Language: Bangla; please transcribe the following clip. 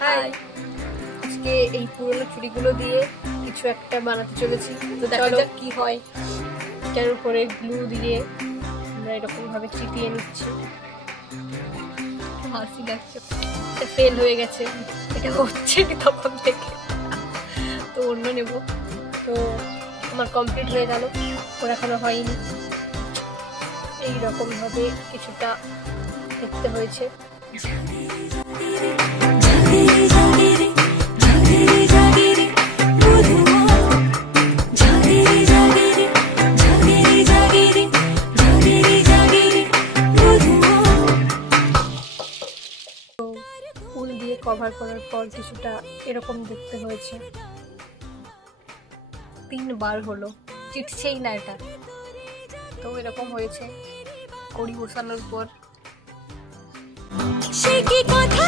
হাই, আজকে এই পুরনো চুড়িগুলো দিয়ে কিছু একটা বানাতে চলেছি। তো দেখা যাক কি হয়। এটার উপরে গ্লু দিয়ে আমরা এরকম ভাবে চিটিয়ে নিচ্ছি। হাসি লাগছে, এটা ফেল হয়ে গেছে, এটা হচ্ছে কি তখন থেকে। তো অন্য নেব। তো আমার কমপ্লিট হয়ে গেল, ওর এখনো হয়নি। এইরকম ভাবে কিছুটা দেখতে হয়েছে। ফুল দিয়ে কভার করার পর কিছুটা এরকম দেখতে হয়েছে। 3 বার হলো, চিটছেই না এটা। তো এরকম হয়েছে কড়ি বসানোর পর। সে কি কথা